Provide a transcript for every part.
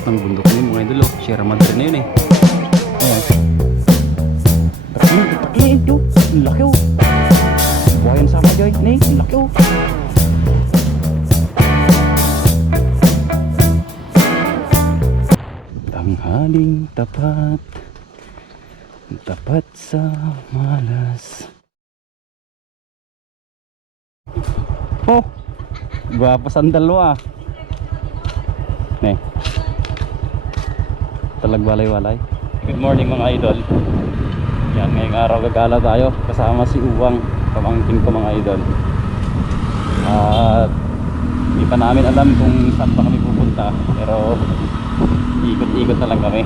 lakas ng bundok na yun mga idol oh. Sierra Madre na yun eh. Ayan. Laki, laki ito. Ang laki oh. Buhayan sama Joy. Nay, ang laki oh. Tanghaling tapat Tapat sa malas Oh, gwapas ang dalawa. Ne. Talagbalay-walay. Good morning mga idol. Yan, ngayong araw gagala tayo kasama si Uwang, pamangkin ko mga idol. At hindi pa namin alam kung saan pa kami pupunta, pero ikot-ikot na lang kami.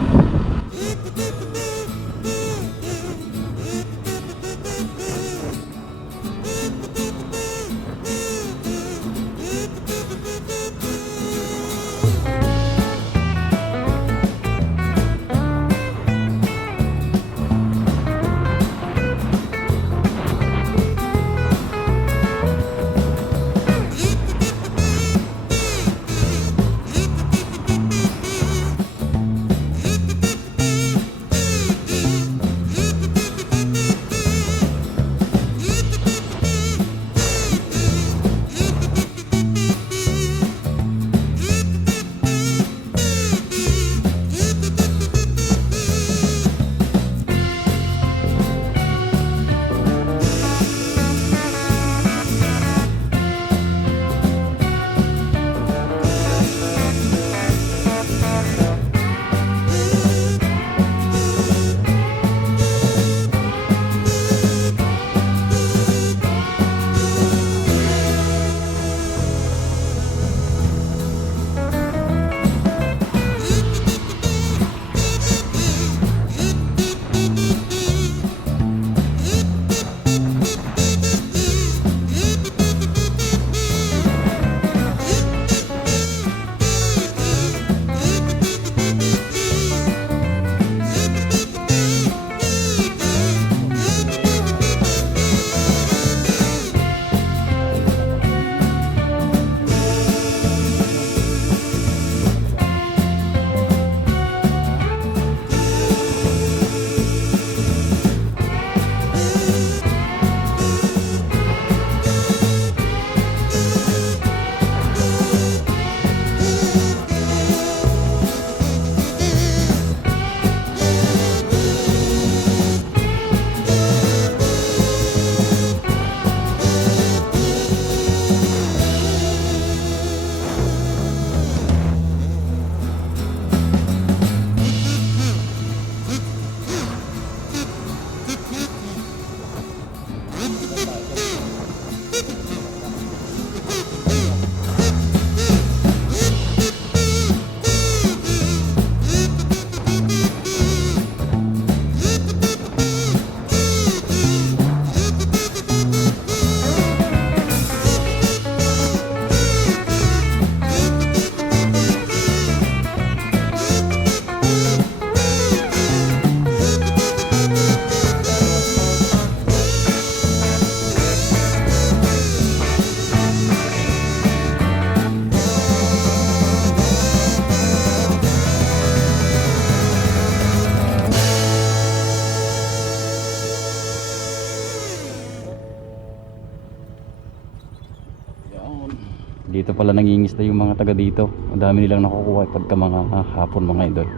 Dito pala nangingisda yung mga taga dito. Ang dami nilang nakukuha pagka mga ah, hapon mga idol.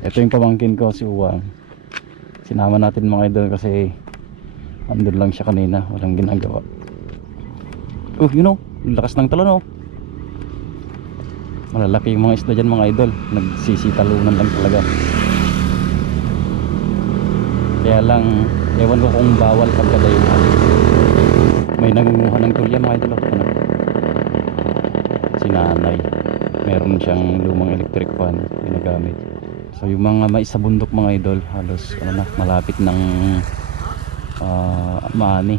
Ito yung pamangkin ko si Uwang. Sinama natin mga idol kasi andun lang siya kanina. Walang ginagawa. Oh, you know, lakas ng talon oh. Malalaki yung mga isda dyan mga idol. Nagsisitalunan lang talaga. Kaya lang, ewan ko kung bawal pagkadayuhan. May nangunguha ng tulya mga idol. oh. Ano? Si nanay. Meron siyang lumang electric fan ginagamit. So yung mga may sa bundok mga idol, halos ano na, malapit ng ah, maani.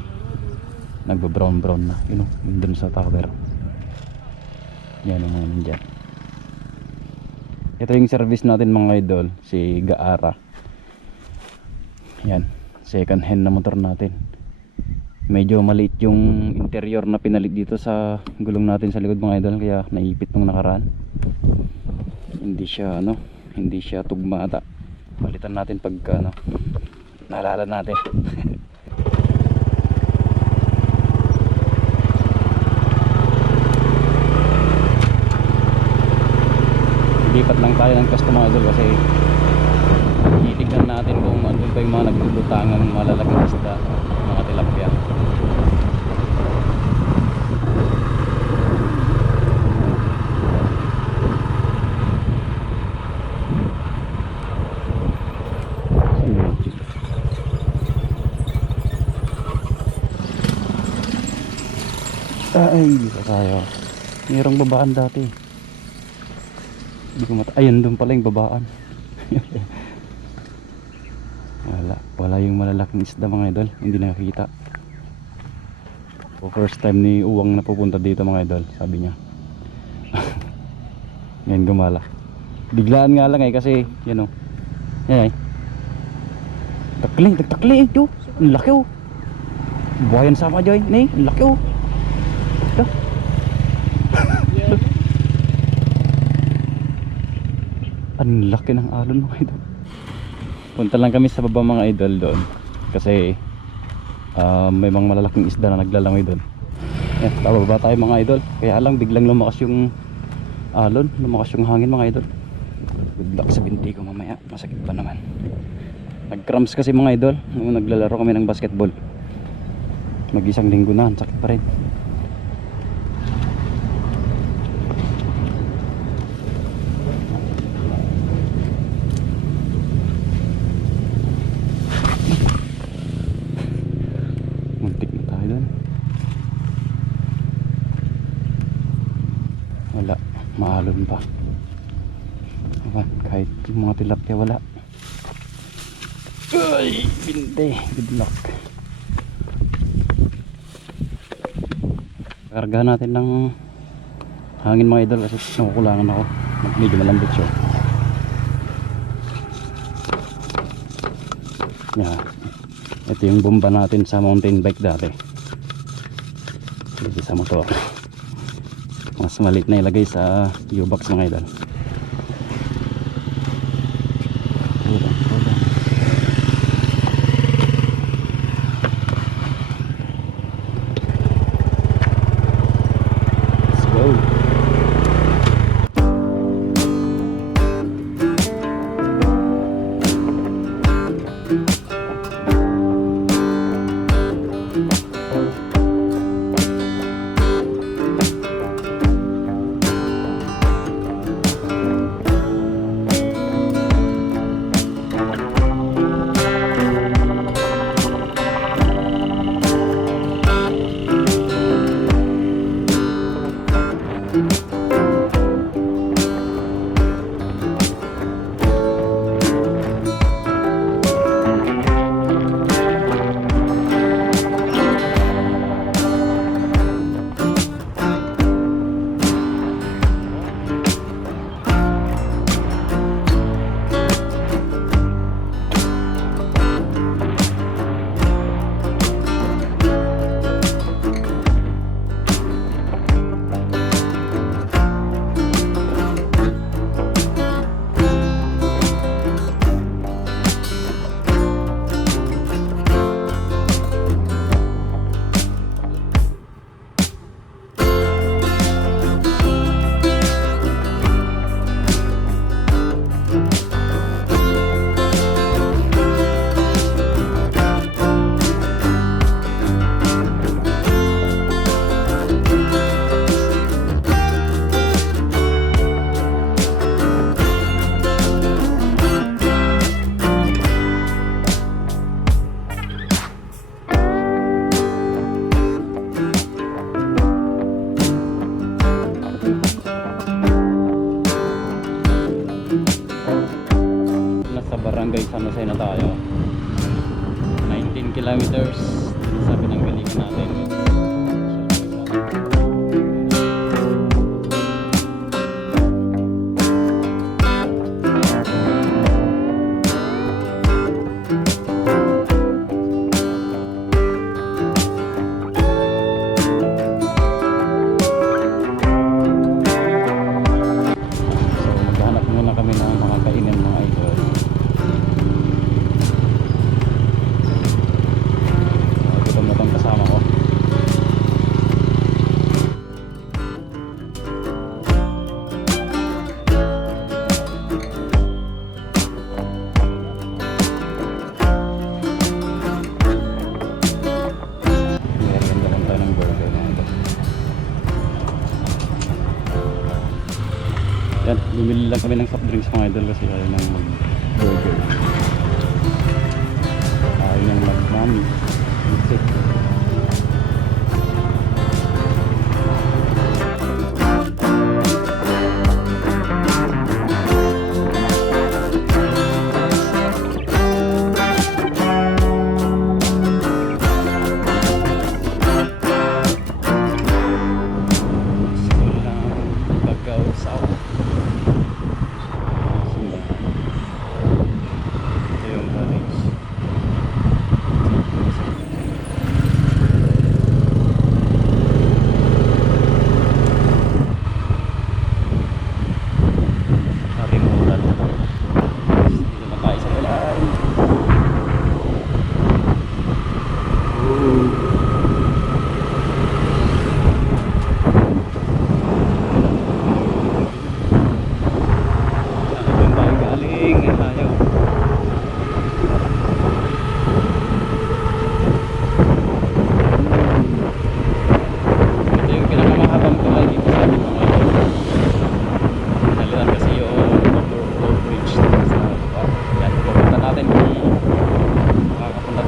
Nagbo-brown brown na. Yun know, yun dun sa takder. Yan ang mga dyan. Ito yung service natin mga idol, si Gaara. Yan, second hand na motor natin. medyo maliit yung interior na pinalit dito sa gulong natin sa likod mga idol kaya naipit nung nakaraan. Hindi siya ano hindi siya tugma ata. Palitan natin pagka ano naalala natin. Lipat lang tayo ng custom mga idol kasi titignan natin kung andun pa yung mga naglulutangang malalaking isda mga tilapia. Ay dito tayo. Mayroong babaan dati. Hindi ko mata ayun doon pala yung babaan malalaking isda mga idol. Hindi nakakita so, first time ni Uwang na pupunta dito mga idol sabi niya. Ngayon gumala. Biglaan nga lang eh kasi yun o yan ay takli takli eh jo ang laki oh. Buhayan sama joy. Ni ang laki oh. Ito. ang laki ng alon mga idol. Punta lang kami sa baba mga idol doon kasi ah, may mga malalaking isda na naglalangoy doon. Eh, tababa tayo mga idol. Kaya lang biglang lumakas yung alon lumakas yung hangin mga idol. Good luck sa binti ko mamaya. Masakit pa naman. Nag cramps kasi mga idol. Nung naglalaro kami ng basketball. Mag isang linggo na sakit pa rin muntik na tayo doon wala maalon pa Ayan, kahit yung mga tilapia wala ay binte good luck. Karga natin ng hangin mga idol kasi nakukulangan ako. Medyo malambot siya. Yeah. ito yung bomba natin sa mountain bike dati. Dito sa motor. Mas maliit na ilagay sa U-box mga idol na kami ng mga kainan mga idol.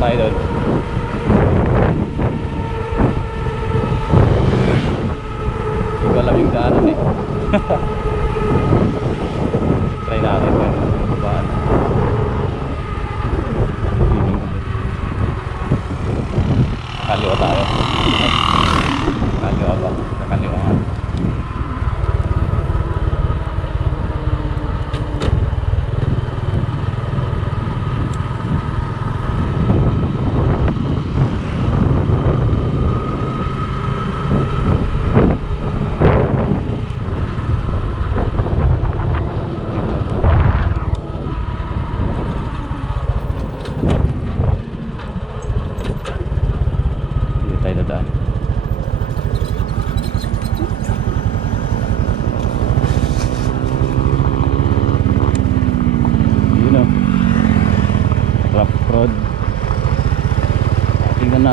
Poseidon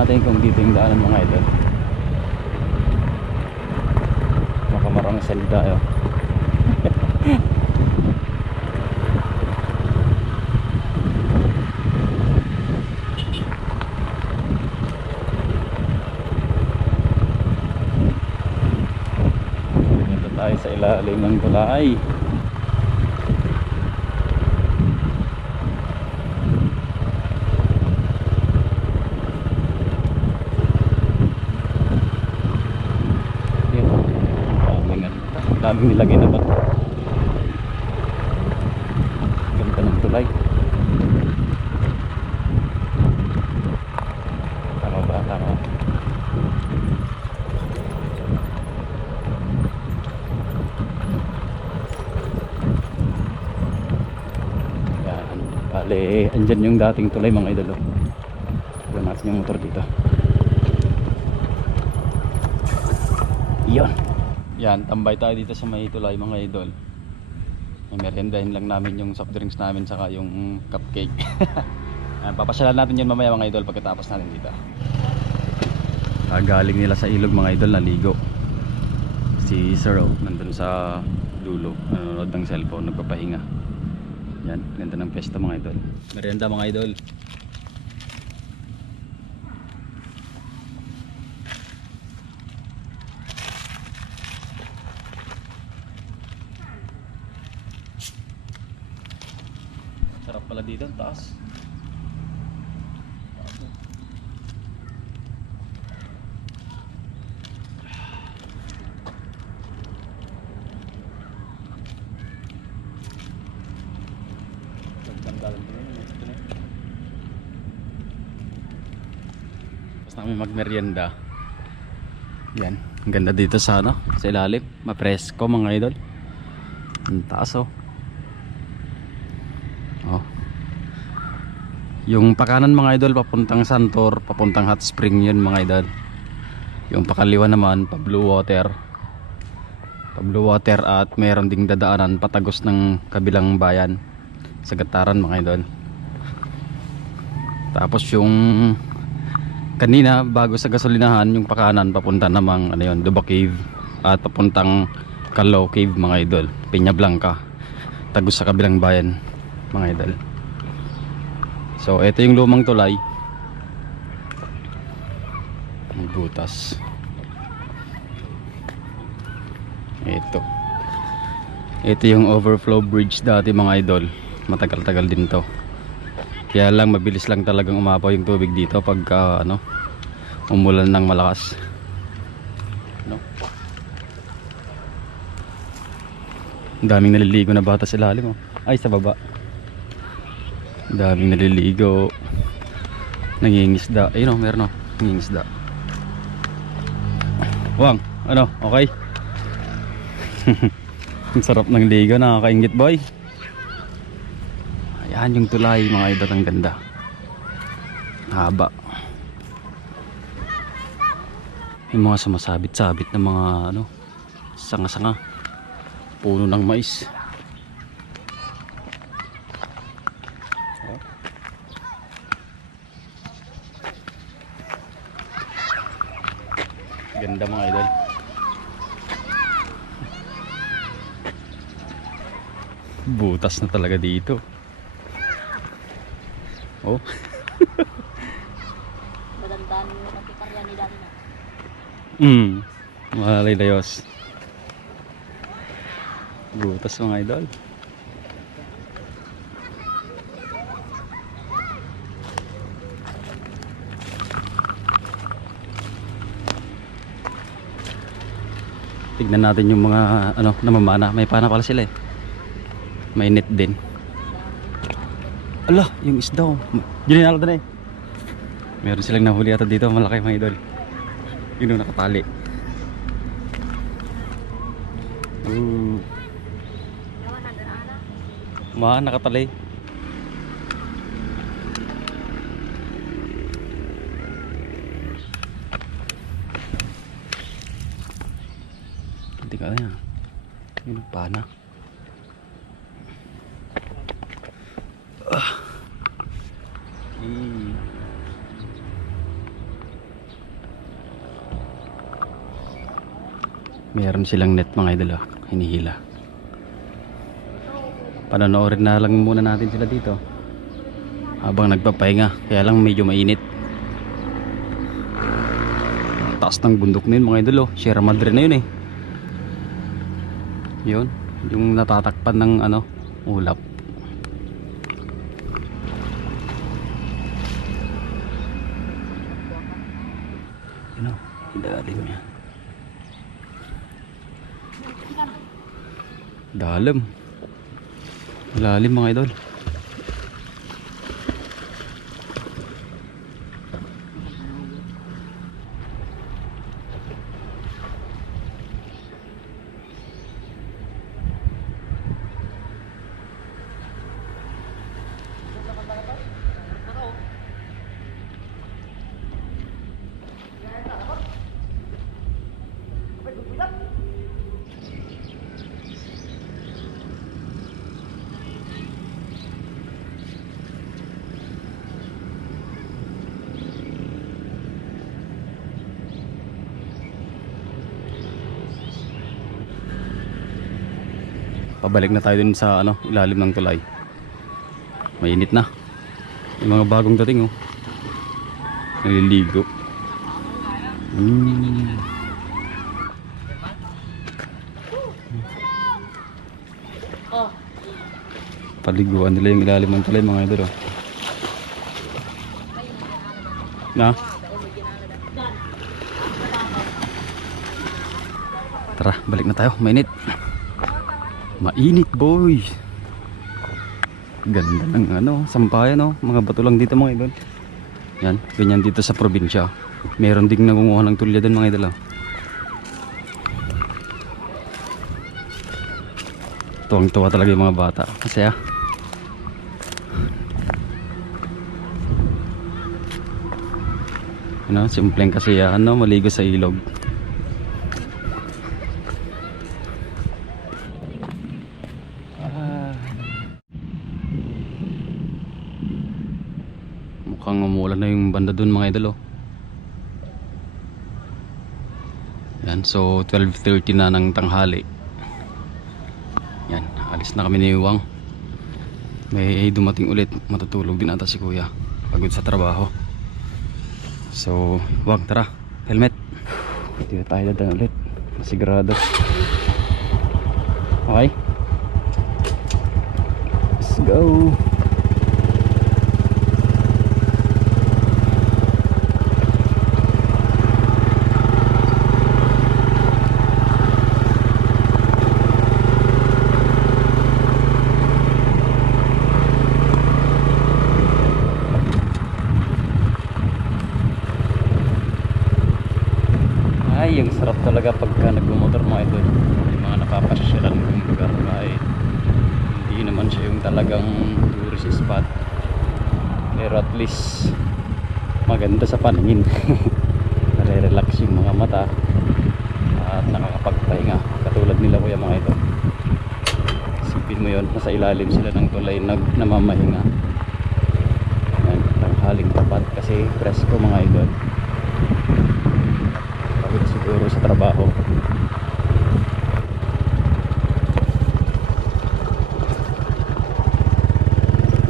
natin kung dito yung daanan mga idol. Baka marang salda yun. Dito tayo sa ilalim ng tulay. Yan. Daming, ano, daming nilagay na bato. Ganda ng tulay. Tama ba? Tama. Yan. Bale, andyan yung dating tulay mga idolo. Natin yung motor dito. Yan. Yan, tambay tayo dito sa may mga idol. May meriendahin lang namin yung soft drinks namin saka yung cupcake. Yan, papasyalan natin yun mamaya mga idol pagkatapos natin dito. Ah, galing nila sa ilog mga idol, naligo. Si Sir O, nandun sa dulo, nanonood ng cellphone, nagpapahinga. Yan, ganda ng pesta mga idol. Merienda mga idol. Sarap pala dito, ang taas. Gagdandalan ko yun, ito na. Tapos na kami magmerienda. Yan, ang ganda dito sa ano, sa ilalim. Mapresko mga idol. Ang taas oh. Oh. Yung pakanan mga idol papuntang Santor, papuntang Hot Spring yun mga idol. Yung pakaliwa naman, pa Blue Water. Pa Blue Water at meron ding dadaanan patagos ng kabilang bayan sa Gataran mga idol. Tapos yung kanina bago sa gasolinahan yung pakanan papunta namang ano yun, Duba Cave. At papuntang Calao Cave mga idol, Peña Blanca. tagos sa kabilang bayan mga idol. So ito yung lumang tulay. Ang butas. Ito ito yung overflow bridge dati mga idol. Matagal-tagal din to. Kaya lang mabilis lang talagang umapaw yung tubig dito pagka ano umulan ng malakas. No? Daming naliligo na bata sa ilalim oh. ay sa baba. Daming naliligo. Nangingisda. Ayun oh meron oh. Nangingisda. Wang ano? Okay? Ang sarap ng ligo nakakaingit boy. Ayan yung tulay mga idol. Ang ganda. Haba yung mga sumasabit-sabit na mga ano sanga-sanga. Puno ng mais. Ganda mga idol. Butas na talaga dito. Oh Magandaan mo ang piparya ni dati na. Mm. Malay layos. Butas mga idol. Tignan natin yung mga ano namamana. May pana pala sila eh. May net din. Ala, yung isda oh. Diyan na eh. Meron silang nahuli ata dito, malaki mga idol. Yun yung nakatali. Ooh. Ma, nakatali. Hindi ka na. Yun ang pana. Meron silang net mga idol oh. Hinihila. Panonoorin na lang muna natin sila dito. Habang nagpapahinga. Kaya lang medyo mainit. Taas ng bundok na yun mga idol oh. Sierra Madre na yun eh. Yun. Yung natatakpan ng ano, ulap. Yun oh. Ilalim niya. Dalam. Lalim mga idol. Pabalik na tayo dun sa ano, ilalim ng tulay. Mainit na. Yung mga bagong dating oh. Naliligo. Mm. Paliguan nila yung ilalim ng tulay mga idol oh. Na? Tara, balik na tayo. Mainit. Mainit, boy. Ganda ng ano, sampayan oh. Mga bato lang dito mga idol. Yan, ganyan dito sa probinsya. Meron ding nangunguha ng tulya din mga idol oh. Tuwang-tuwa talaga yung mga bata. Kasi ah. Ano, simpleng kasiyahan no, maligo sa ilog. Ah. Mukhang umulan na yung banda dun mga idol oh. Yan, so 12.30 na ng tanghali. Yan, alis na kami ni Iwang. May dumating ulit, matutulog din ata si Kuya. Pagod sa trabaho. So, wag tara. Helmet. Hindi na tayo dadaan ulit. Sigurado. Okay. Let's go. Ay, yung sarap talaga pagka nagmumotor mga idol. Yung mga napapasyalan kong lugar ay hindi naman siya yung talagang tourist spot. Pero at least maganda sa paningin. Nare-relax yung mga mata at nakakapagpahinga katulad nila kuya mga ito. Isipin mo yon nasa ilalim sila ng tulay nag namamahinga. Yan, tanghaling tapat kasi presko mga idol pagod siguro sa trabaho.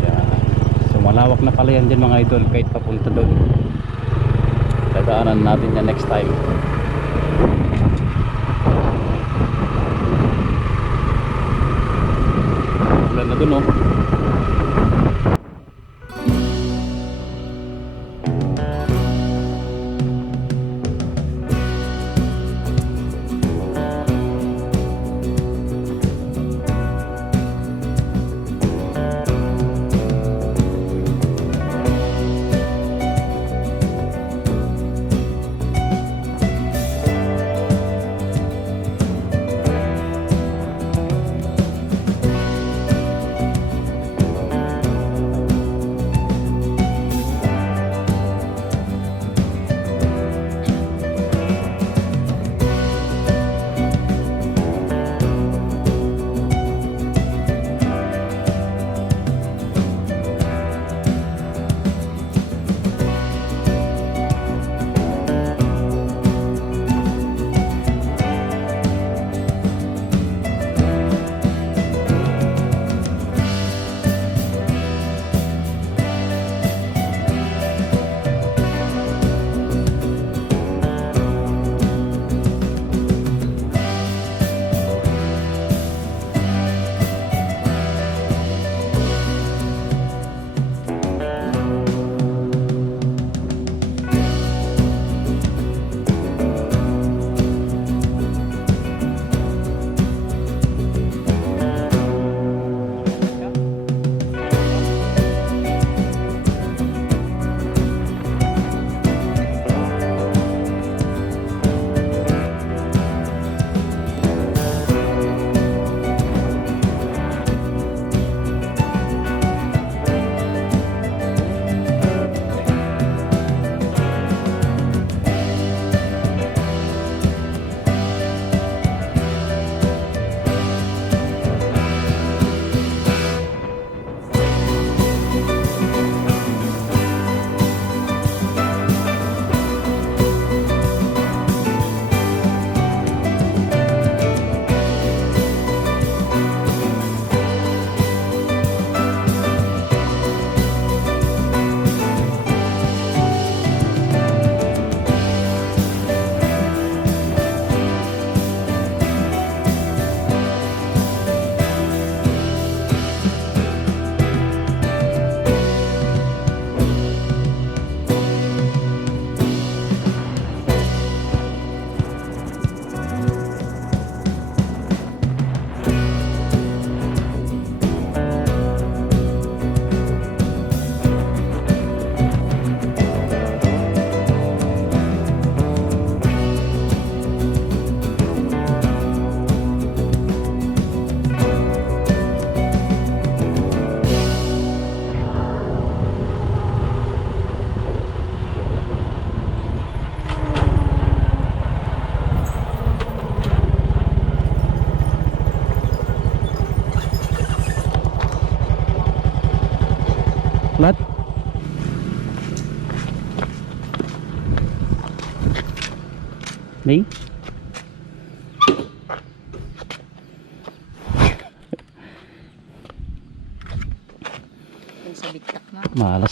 Yan. So malawak na pala yan din mga idol kahit papunta doon. Dadaanan natin yan next time. Ulan na dun oh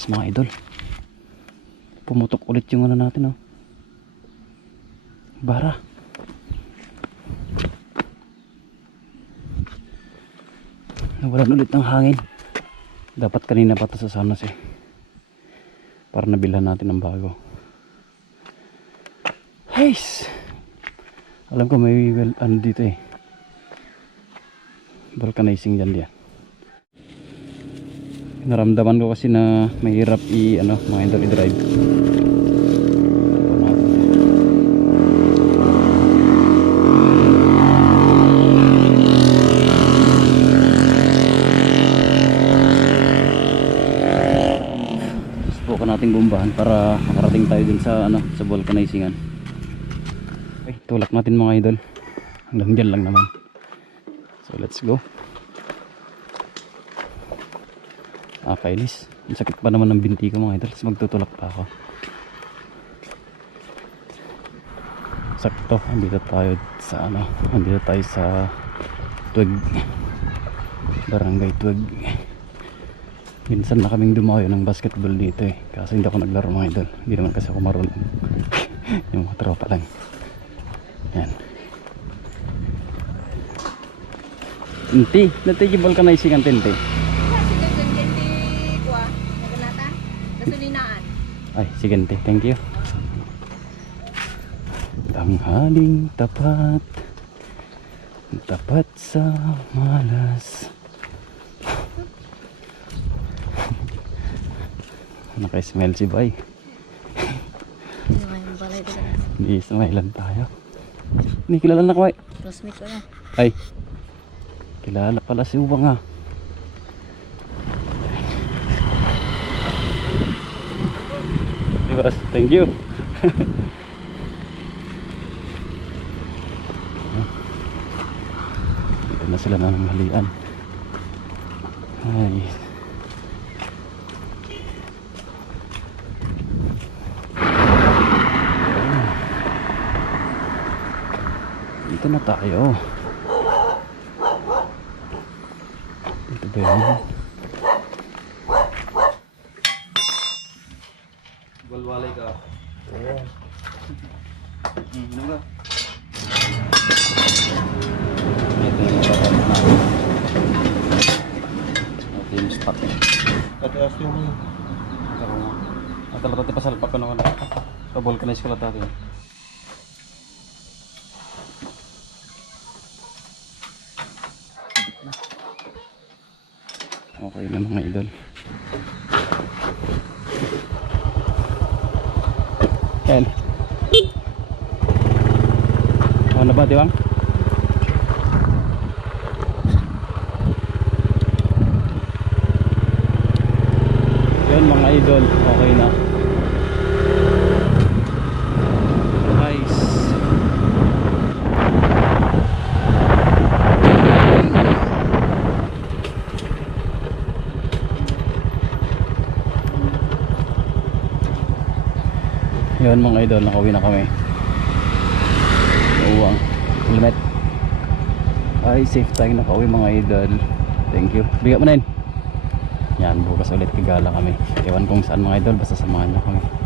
mga idol. Pumutok ulit yung ano natin oh. Bara. Nawalan ulit ng hangin. Dapat kanina pa ito sa sanas eh. Para nabilhan natin ng bago. Heys! Alam ko may well, ano dito eh. Vulcanizing dyan diyan. Naramdaman ko kasi na mahirap i ano, mga idol i-drive. Subukan nating bombahan para makarating tayo dun sa ano, sa vulcanizingan. Okay, tulak natin mga idol. Hanggang dyan lang naman. So let's go. Kailis. Ang sakit pa naman ng binti ko mga idol. Tapos magtutulak pa ako. Sakto. Andito tayo sa ano. Andito tayo sa Tuwag. Barangay Tuwag. Minsan na kaming dumayo ng basketball dito eh. Kaso hindi ako naglaro mga idol. Hindi naman kasi ako marunong. Yung mga tropa lang. Yan. Tinti. Natigibal ka na isingan tinti. Ay, sige ante. Thank you. Tanghaling tapat Tapat sa malas Naka-smell si Bay? Hindi smilan tayo Hindi kilala na ko ay Classmate ko na. Ay Kilala pala si Ubang ah Diba? Thank you Dito na sila halian Ay Dito na tayo Dito ba yun? Walwalay ka. Hmm, ano ba? Ito yung kapag na. Ito yung spot eh. Katias yung Taro nga. At talaga tayo pasalpak ko naman. Pa-vulcanize ko lang tayo. Okay na mga idol. Yan. Ano ba, Diwang? Yun mga idol, okay na. Yun mga idol, nakauwi na kami. Uwang helmet. Ay, safe tayo nakauwi mga idol. Thank you. Bigat mo na yun. Yan, bukas ulit kagala kami. Ewan kung saan mga idol, basta samahan nyo kami.